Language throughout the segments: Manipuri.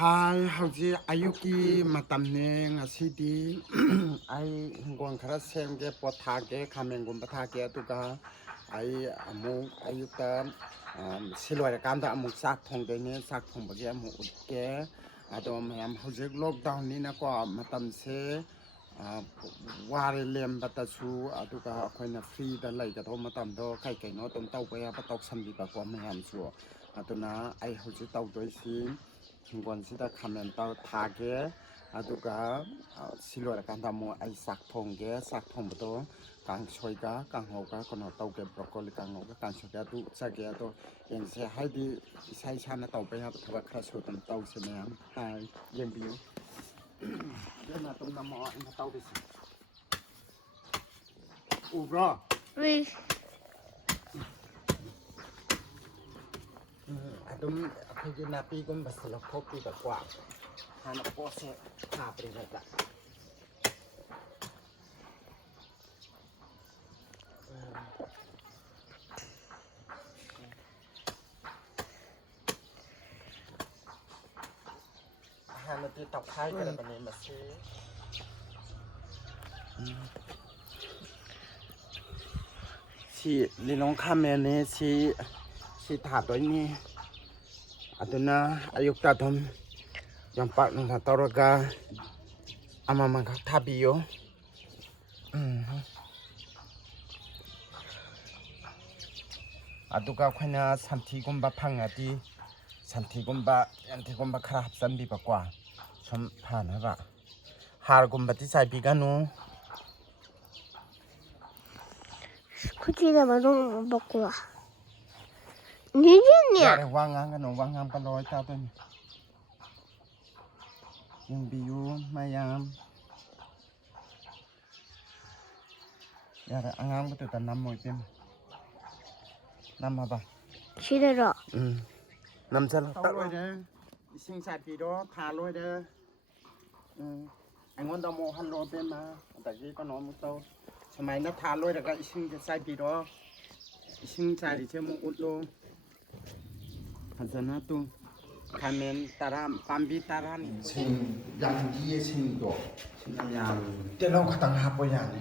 ꯍꯥꯏ ꯍꯧꯖꯤꯛ ꯑꯌꯨꯛꯀꯤ ꯃꯇꯝꯅꯦ ꯉꯁꯤꯗꯤ ꯑꯩ ꯍꯤꯡꯒꯣꯜ ꯈꯔ ꯁꯦꯝꯒꯦ ꯄꯣꯠ ꯊꯥꯒꯦ ꯈꯥꯃꯦꯟꯒꯨꯝꯕ ꯊꯥꯒꯦ ꯑꯗꯨꯒ ꯑꯩ ꯑꯃꯨꯛ ꯑꯌꯨꯛꯇ ꯁꯤ ꯂꯣꯏꯔꯀꯥꯟꯗ ꯑꯃꯨꯛ ꯆꯥꯛ ꯊꯣꯡꯗꯣꯏꯅꯦ ꯆꯥꯛ ꯊꯣꯡꯕꯒꯤ ꯑꯃꯨꯛ ꯎꯠꯀꯦ ꯑꯗꯣ ꯃꯌꯥꯝ ꯍꯧꯖꯤꯛ ꯂꯣꯛꯗꯥꯎꯟꯅꯤꯅꯀꯣ ꯃꯇꯝꯁꯦ ꯋꯥꯔꯦ ꯂꯦꯟꯕꯗꯁꯨ ꯑꯗꯨꯒ ꯑꯩꯈꯣꯏꯅ ꯐ꯭ꯔꯤꯗ ꯂꯩꯒꯗꯧꯕ ꯃꯇꯝꯗꯣ ꯀꯩ ꯀꯩꯅꯣ ꯑꯗꯨꯝ ꯇꯧꯕ ꯌꯥꯕ ꯇꯧꯁꯟꯕꯤꯕꯀꯣ ꯃꯌꯥꯝꯁꯨ ꯑꯗꯨꯅ ꯑꯩ ꯍꯧꯖꯤꯛ ꯇꯧꯗꯣꯏꯁꯤ ꯍꯤꯡꯒꯣꯜꯁꯤꯗ ꯈꯥꯃꯦꯟ ꯊꯥꯒꯦ ꯑꯗꯨꯒ ꯁꯤ ꯂꯣꯏꯔꯀꯥꯟꯗ ꯑꯃꯨꯛ ꯑꯩ ꯆꯥꯛ ꯊꯣꯡꯒꯦ ꯆꯥꯛ ꯊꯣꯡꯕꯗꯣ ꯀꯥꯡꯁꯣꯏꯒ ꯀꯥꯡꯍꯧꯒ ꯀꯩꯅꯣ ꯇꯧꯒꯦ ꯕ꯭ꯔꯣꯀꯣꯂꯤ ꯀꯥꯡꯍꯧꯒ ꯀꯥꯡꯁꯣꯏꯒ ꯑꯗꯨ ꯎꯠꯆꯒꯦ ꯑꯗꯣ ꯌꯦꯡꯁꯦ ꯍꯥꯏꯗꯤ ꯏꯁꯥꯅ ꯇꯧꯕ ꯌꯥꯕ ꯊꯕꯛ ꯈꯔꯁꯨ ꯑꯗꯨꯝ ꯇꯧꯁꯦ ꯃꯌꯥꯝ ꯌꯦꯡꯕꯤꯌꯨ ꯑꯗꯨꯅ ꯑꯗꯨꯝ ꯅꯝꯃꯛꯑꯣ ꯑꯩꯅ ꯇꯧꯔꯤꯁꯦ ꯎꯕ꯭ꯔꯣ? ꯑꯗꯨꯝ ꯑꯩꯈꯣꯏꯒꯤ ꯅꯥꯄꯤꯒꯨꯝꯕꯁꯦ ꯂꯧꯊꯣꯛꯄꯤꯕꯀꯣ ꯍꯥꯟꯅ ꯄꯣꯠꯁꯦ ꯊꯥꯗ꯭ꯔꯤꯉꯩꯗ ꯍꯥꯟꯅꯗꯤ ꯇꯧꯈꯥꯏꯒꯗꯕꯅꯦ ꯃꯁꯤ ꯁꯤ ꯂꯤꯂꯣꯡ ꯈꯥꯃꯦꯟꯅꯦ ꯁꯤ ꯊꯥꯗꯣꯏꯅꯤ ꯑꯗꯨꯅ ꯑꯌꯨꯛꯇ ꯑꯗꯨꯝ ꯌꯣꯝꯄꯥꯛ ꯅꯨꯡꯄꯥꯛ ꯇꯧꯔꯒ ꯑꯃꯃꯝꯈꯛ ꯊꯥꯕꯤꯌꯨ ꯑꯗꯨꯒ ꯑꯩꯈꯣꯏꯅ ꯁꯟꯊꯤꯒꯨꯝꯕ ꯐꯪꯉꯗꯤ ꯁꯟꯊꯤꯒꯨꯝꯕ ꯌꯦꯟꯊꯤꯒꯨꯝꯕ ꯈꯔ ꯍꯥꯞꯆꯤꯟꯕꯤꯕꯀꯣ ꯁꯨꯝ ꯐꯅꯕ ꯍꯥꯔꯒꯨꯝꯕꯗꯤ ꯆꯥꯏꯕꯤꯒꯅꯨ ꯈꯨꯠꯁꯤꯗ ꯃꯔꯨꯝ ꯕꯛꯀꯨ ꯌꯥꯔꯦ ꯋꯥ ꯉꯥꯡꯒꯅꯨ ꯋꯥ ꯉꯥꯡꯕ ꯂꯣꯏ ꯇꯥꯗꯣꯏꯅꯤ ꯌꯦꯡꯕꯤꯌꯨ ꯃꯌꯥꯝ ꯌꯥꯔꯦ ꯑꯉꯥꯡꯕꯗꯨꯗ ꯅꯝꯃꯣ 이때는 ꯅꯝꯃꯕ 시래라 남자는 딱 ꯂꯣꯏꯔꯦ 이승 ꯆꯥꯏꯕꯤꯔꯣ ꯊꯥ ꯂꯣꯏꯔꯦ ꯑꯩꯉꯣꯟꯗ ꯑꯃꯨꯛ ꯍꯜꯂꯣ ꯕꯦꯝꯃ ꯑꯗꯒꯤ ꯀꯩꯅꯣ ꯑꯃꯨꯛ ꯇꯧ ꯁꯨꯃꯥꯏꯅ ꯊꯥ ꯂꯣꯏꯔꯒ 이승ꯁꯦ ꯆꯥꯏꯕꯤꯔꯣ 이승 ꯆꯥꯏꯔꯤꯁꯦ ꯑꯃꯨꯛ ꯎꯠꯂꯣ ꯐꯖꯅ ꯇꯨ ꯈꯥꯃꯦꯟ 10 ꯄꯥꯝꯕꯤ 10 ꯁꯤꯡ ꯌꯥꯝꯗꯤꯌꯦ ꯁꯤꯡꯗꯣ ꯁꯤꯅ ꯌꯥꯝ ꯇꯤꯜꯍꯧ ꯈꯛꯇꯪ ꯍꯥꯞꯄ ꯌꯥꯅꯤ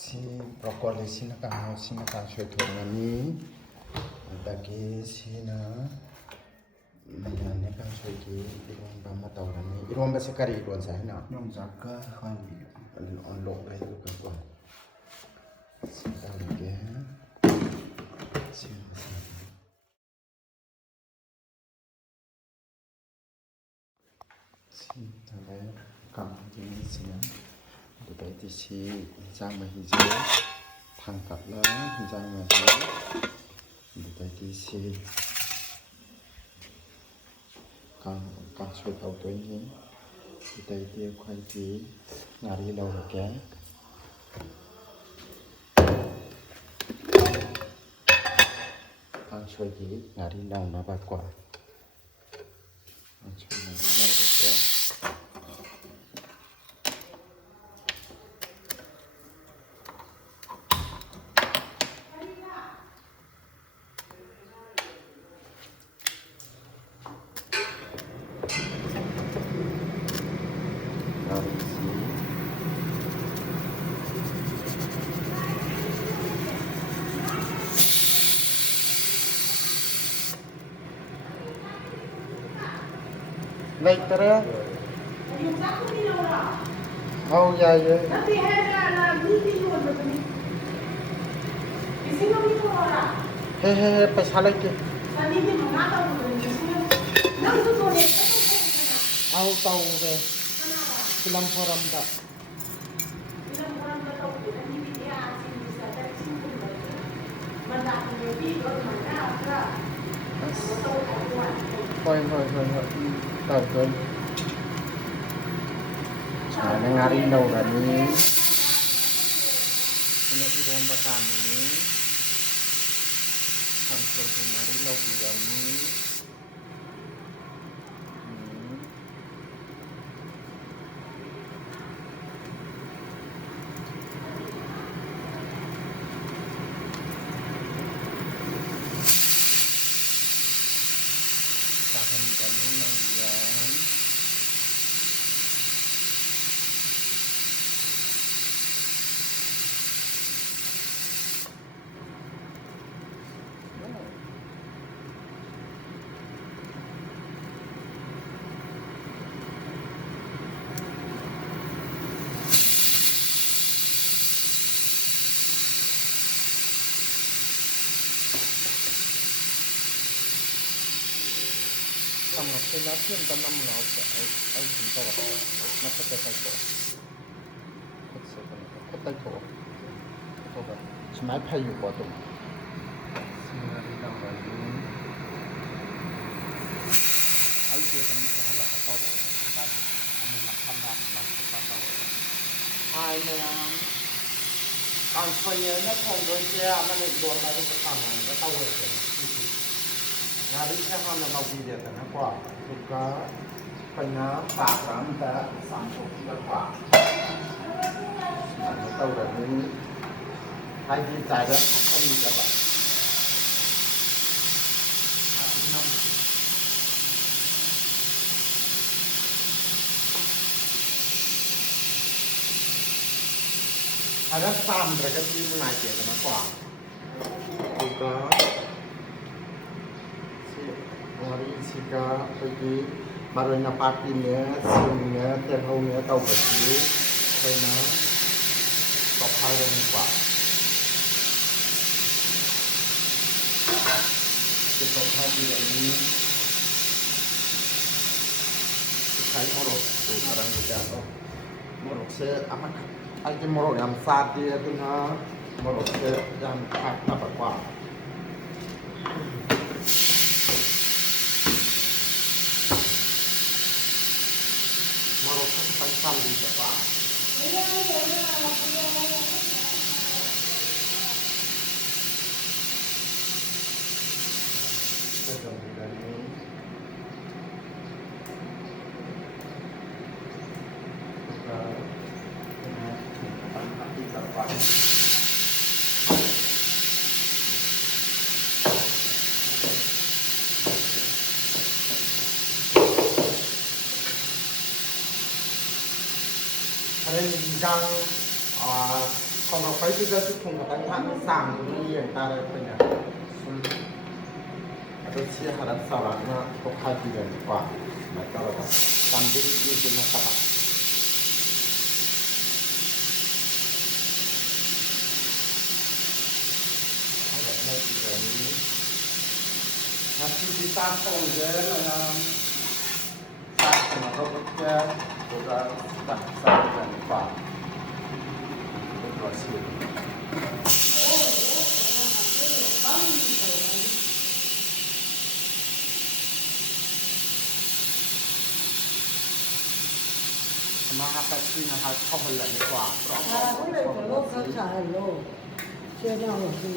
ꯁꯤ ꯕ꯭ꯔꯣꯀꯣꯂꯤꯁꯤꯅ ꯀꯥꯡꯍꯧ ꯁꯤꯅ ꯀꯥꯡꯁꯣꯏ ꯊꯣꯡꯉꯅꯤ ꯑꯗꯒꯤ ꯁꯤꯅ ꯃꯌꯥꯟꯅꯦ ꯀꯥꯡꯁꯣꯏꯒꯤ ꯏꯔꯣꯟꯕ ꯑꯃ ꯇꯧꯔꯅꯤ 이런ꯕꯁꯦ ꯀꯔꯤ 이런ꯁꯦ 하나 ꯌꯣꯡꯆꯥꯛꯀ ꯍꯋꯥꯏꯕꯤ ꯂꯣꯛꯂꯦ ꯑꯗꯨꯒꯀꯣ ꯁꯤ ꯇꯧꯔꯒꯦ ꯁꯤ ꯇꯧꯔꯦ ꯀꯥꯡꯍꯧꯁꯤꯅ ꯑꯗꯨꯗꯩꯗꯤ ꯁꯤ ꯏꯟꯖꯥꯡ ꯃꯍꯤꯁꯦ ꯊꯥꯡꯀꯠꯂ ꯏꯟꯖꯥꯡ ꯃꯍꯤ ꯑꯗꯨꯗꯩꯗꯤ ꯁꯤ ꯀꯥꯡꯁꯣꯏ ꯇꯧꯗꯣꯏꯅꯤ ꯑꯗꯨꯗꯩꯗꯤ ꯑꯩꯈꯣꯏꯒꯤ ꯉꯥꯔꯤ ꯂꯧꯔꯒꯦ ꯀꯥꯡꯁꯣꯏꯒꯤ ꯉꯥꯔꯤ ꯂꯧꯅꯕꯀꯣ ꯀꯥꯡꯁꯣꯏ ꯉꯥꯔꯤ ꯂꯧꯔꯒꯦ ꯂꯩꯇꯔꯦ ꯑꯧ ꯌꯥꯏꯌꯦ ꯍꯦ ꯄꯩꯁꯥ ꯂꯩꯇꯦ ꯑꯧ ꯇꯧꯔꯦ ꯐꯤꯂꯝ ꯐꯣꯔꯝꯗ ꯍꯣꯏ ꯇꯧꯗꯣꯏꯅꯤ ꯁꯨꯃꯥꯏꯅ ꯉꯥꯔꯤ ꯂꯧꯔꯅꯤ ꯁꯤꯅ 이런ꯕ ꯇꯥꯝꯃꯤꯅꯤ ꯀꯥꯡꯁꯣꯏꯒꯤ ꯉꯥꯔꯤ ꯂꯧꯕꯤꯔꯅꯤ Tahan kami ng yan. ทำกับเป็นนักเชื่อมกันนำเราจะไอ้ถึงต่อนักจะใส่ตัวก็ใส่กันก็ใส่ตัวก็แบบสมัยพายุกว่าตัวสิ่งที่ทำแบบนี้ไอ้เจ้าคนนี้เขาหลับต่อเลยการมีหลักทำงานหลักต่อเลยไอ้เนี่ยการพยายามทำโดยเชื่อมันเป็นตัวอะไรที่ทำงานก็ต้องเวิร์กเลยงานที่แค่ทำเราวิเดียแต่นะกว่าสุดก็เป็นน้ำปากน้ำแต่สามชั่วโมงกว่าเต้าแบบนี้ใครดีใจแล้วก็มีกระบะada sam mereka sih mengaji kenapa? Juga si hari jika pergi baru nampakinnya, sininya, terhounya tahu betul, karena topai dan kuat. Kita topai ini saya morok, sekarang kita morok saya apa? Ada morok yang saat dia tu na morok yang tak apa kuat. Morok kan pancam di Jepang. Kalian bidang kalau kau juga suka tentang sang ini yang tadi punya, ada sih harap salahnya kau hati dan kuat, macam apa? Sambil itu nak Nasi kita tonggen yang sama robotnya sudah dan pak berhasil. Semangat pasti harus kau beli kuat. Boleh kalau kau cari lo, siapa orang tu?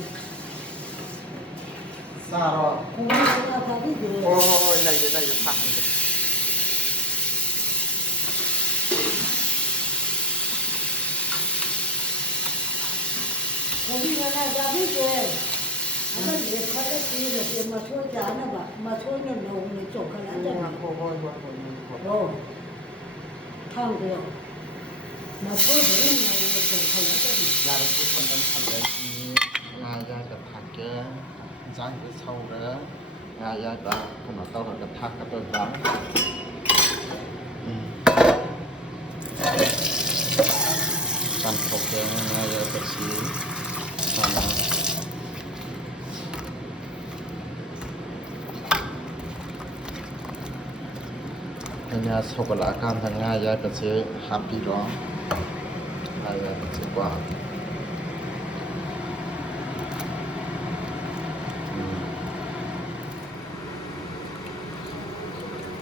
Saro. Oh, ini tak. Jadi mana jadi ke? Apa dia kata sih dia masuk jalan apa? Masuknya lo ni coklat aja. Oh, tahu dia. Masuk dia ni coklat aja. Jadi pun penting ini ngaya ketaknya, jangan saudara ngaya dah pun tahu ketak atau bang. Kan pokoknya ngaya bersih. Hanya sekolah akan tengah ya kecil happy dong, ya kecil kuat.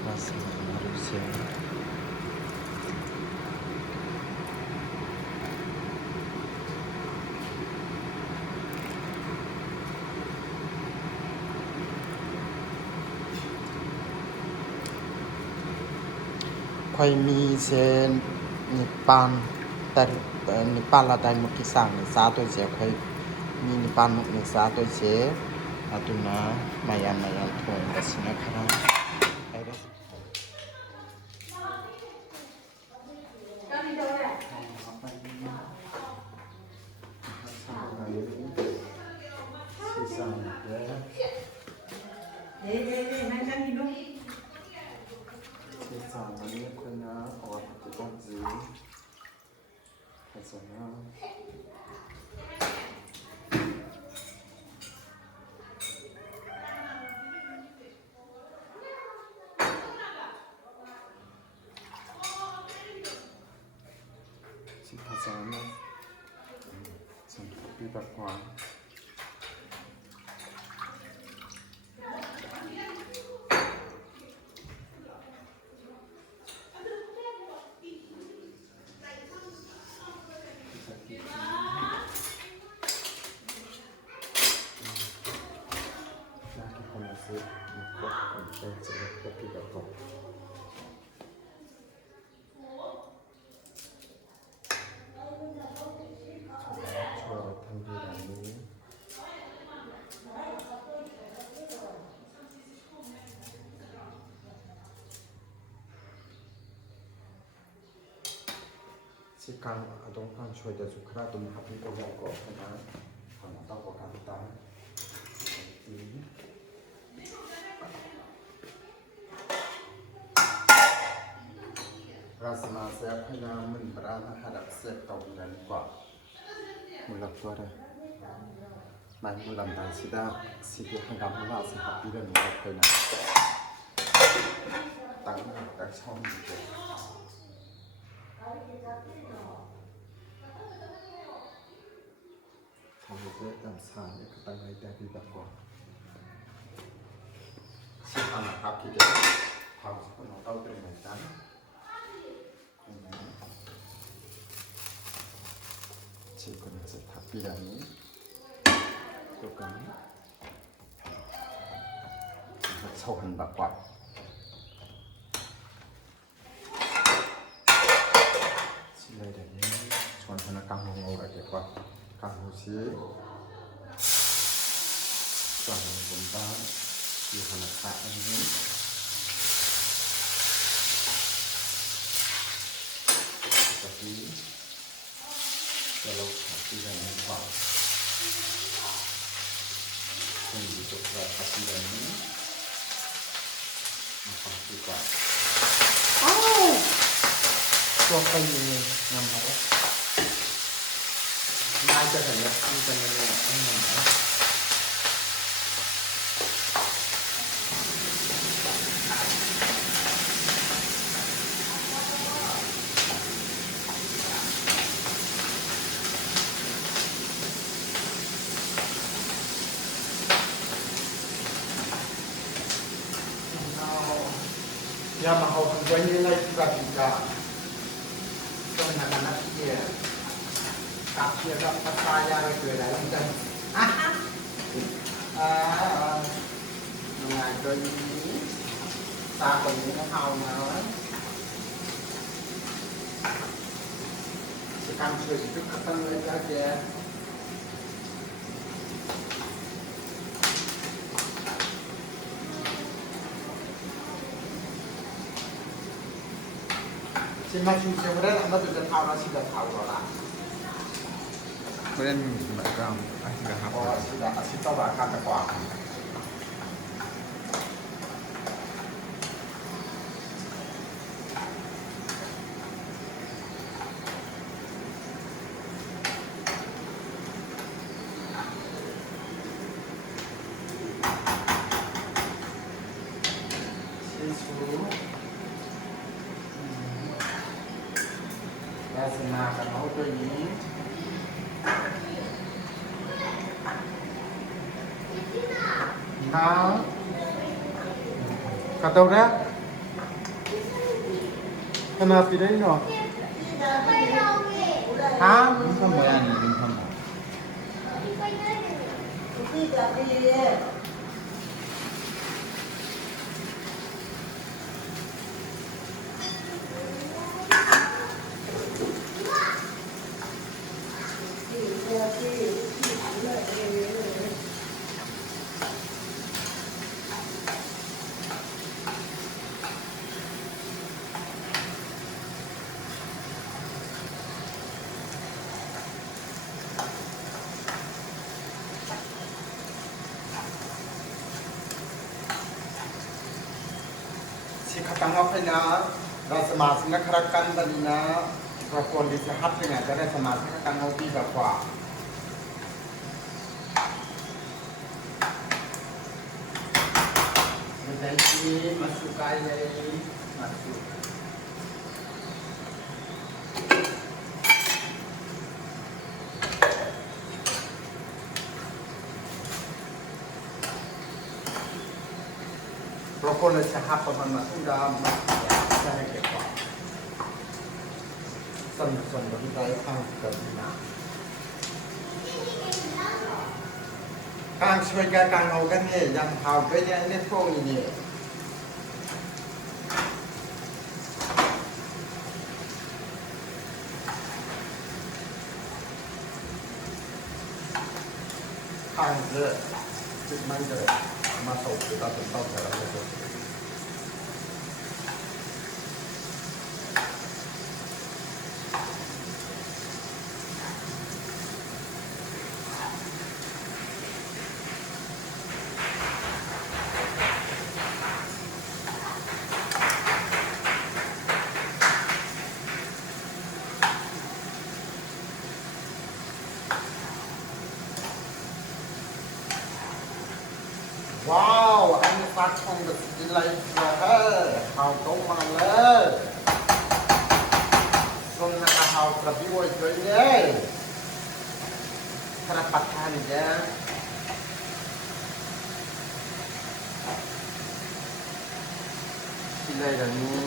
Masih harusnya. Koi mi se Nipan dari Nipan lah dari Mukisang satu je koi mi Nipan ni satu je atuna mayan tuan kesini kerana ada sisa sama ni kena orang tukang zi, kesana. happy bakwa. Sekarang adong kan shoy da sukra tum happy ko ko na hang ta ko kan ta rasana se phina mun brana harak se tau dan kwa mulak ko da mai mulam dan sida sidi hangam mula se happy dan ko phina tang tak chong ko Sampai damsan kita ngai dari bakwa. Si anak kaki dia, harus penuh tahu peringatan. Si kena setapi dan tu kan, sohan bakwa. Si lain ni, suasana kamu orang bakwa. Kamu sih soal benda di mana ini tapi kalau hati dan lupa untuk hati dan ini maka kita siapa ini namanya mai cho thằng nhật anh cần này anh làm đấy ya mà hầu phần quanh như này và thì cả trong nhà bạn đã kia cặp kia gặp bắt tay ra rồi cười lại lắm chân ngày tôi ta còn những cái hào mà nói sẽ cam chơi chút các tăng lên ra kia xin mai chung chơi với đấy là nó từ thao nó chỉ được thao rồi là Kemudian bakal sudah hafal. oh sudah kita bakal tekwa Rasana kan mau tu ni Nah, kata orang, kenapa dia ni? Hah? Ini kan bola ni, ini kan. Si katang apa na? Rasa masih nak kerakan tadi na. Kalau di sehat dengan cara sama katang hobi berapa? Jadi masuk kaya masuk. Rokok le sahab paman masuk dalam saya kekal. Son bagi saya kang kerana. Kang sebagai kang organ ni yang hal kerja ini pun ini. Kang je, cuma je masuk kita tempat dalam itu. Wow, anh phát không được đi lấy rồi hào công mà lên xong là hào là bị quay chơi nhé karena patah ya pilih dan ini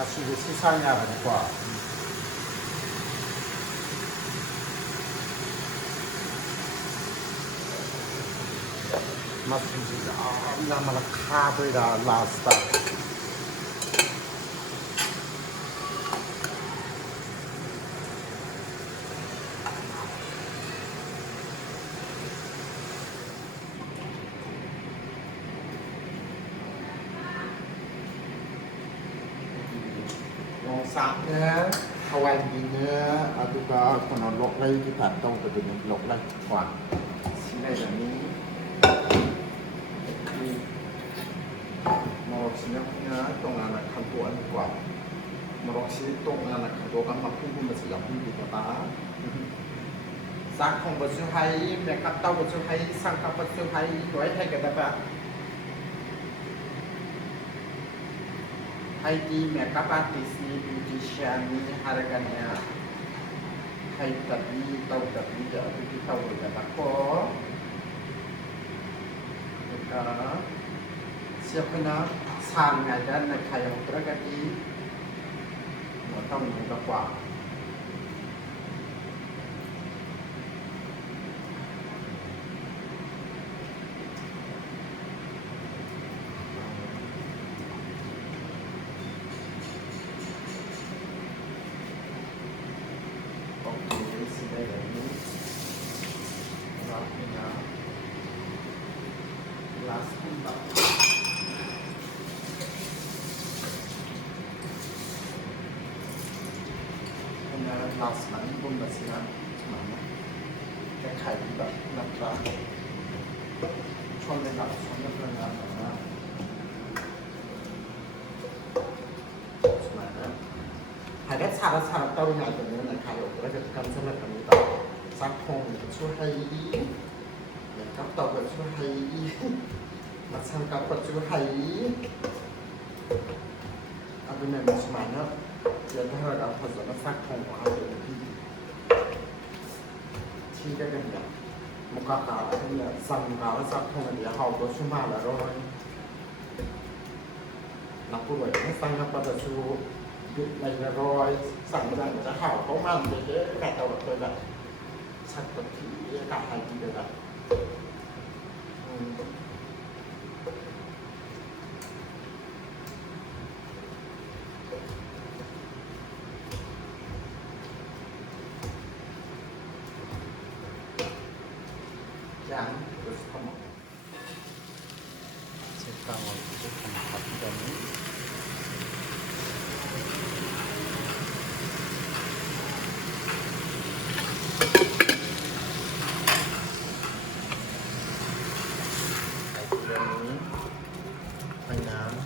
masih sisanya banyak kok. Masih nama lekap dah last time. Yang saknya kawan dia, juga konon lok lagi kita tahu terjadi lok lagi kuat. Sini dah ni. Maroknya punya tongan kantuan kuat. Maroknya tongan kantuan mampu masih yang di kota. Sang bersih hai, mereka tahu bersih hai, sang bersih hai, doai hai kita apa? Hai di mereka artisi beautician ni harganya. Hai tapi tahu tapi jadi kita tahu kita apa? Mereka siapa nak sangat dan nak kaya berkati, mau tahu juga kuat. Okey, sudah ini. Rapnya, last pun. Last month pun masih mana kayak juga nanti cuman nak pernah mana ada cara tahu nak bagaimana nak kayu kita kan sangat kami tahu sakong cuhai yang kau tahu cuhai macam kau cuhai apa nama semana jadi harga pasar sakong adaที่ได้กันเนี่ยมุกขาวเนี่ยสั่งมาแล้วสักทงเดียวเขาก็ชุ่มมาแล้วร้อยนักผู้บริหารสั่งนักประชุมในร้อยสั่งมาแล้วจะเข้าเขามันเยอะๆแต่ตัวตัวแบบชัดกว่าที่การทำที่เดียวกันyang terus kamu sekarang itu tempat kami ini penang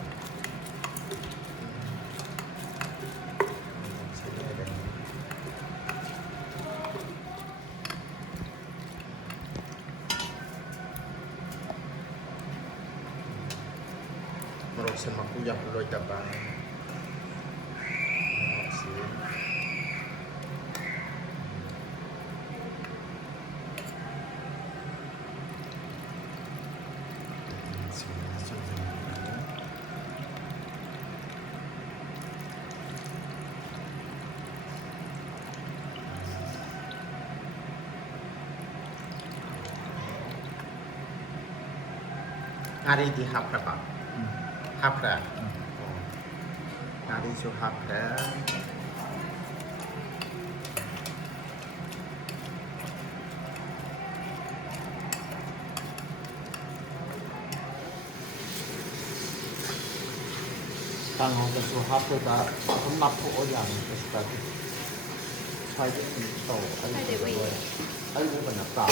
Maroksan makuyang uloy tabang Maroksan Hari di hapra pak. Hapra. Hari su hapra. Tang hong su hapra ta không nắp phụ yang cái cái sai cái tổ anh anh mới vẫn nắp tao.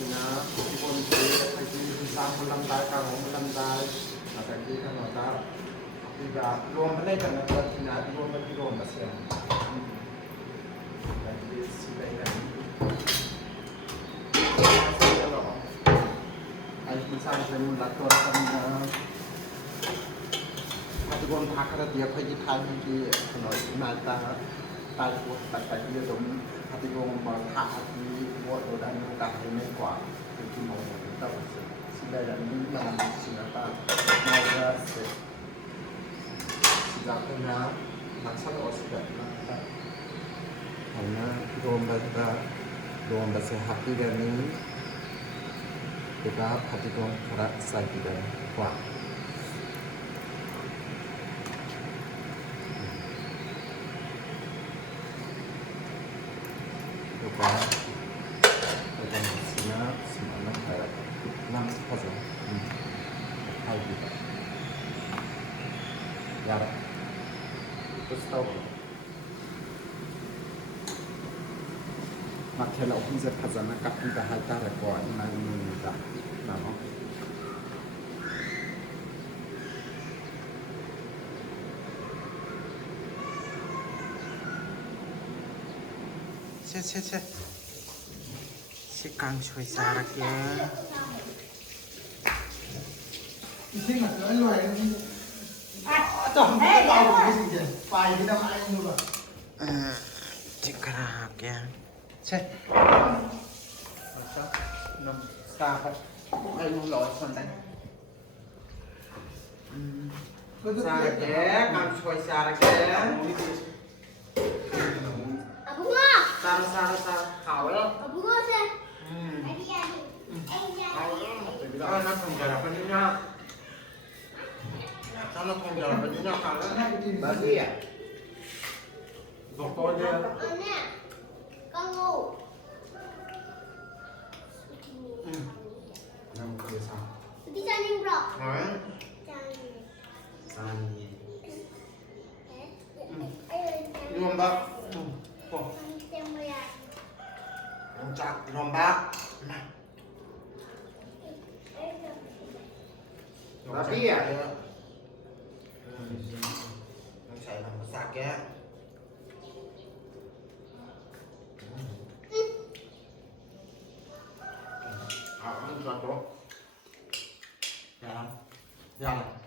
Sina pun di sang melandai kau melandai ada di kan ada tidak rome boleh kan ada sina rome di rome masih jadi sudah ini kalau ai misal saya melakukan ada rome pakar dia pergi thai di kalau mata tai buat tai dia tu hati rome berhak di buat dan tak ini kuat itu mau tahu sudah dan ini mana siapa mau rasa sudah punya masalah sudah karena rome bahasa hati dan ini kita hati rome rasa tidak kuat lupa siap semuanya kayak 6 pasal hai kita ya terus tahu makinเราพิจารณากับที่จะให้ตาแต่ก่อนในมือจ้ะนะเนาะเช่시간 초이사라게 이생 맞죠? 일로 와요. 좀 나오고 계신데 파일이 다 많이 있는 거. 찌그라게 체 맞죠? 놈 스타파 아이 놈 넣어 손대 사라게 강 초이사라게 사라 가오요 nó không chờ bên nhau nó không chờ bên nhau cả đó bà đi à một con đi con ngủ năm kia sao đi ra nhưng rồi nói sao luôn bác chặt luôn bác bà đi à nó chạy làm một sạc kia không cho chỗ dạ dạ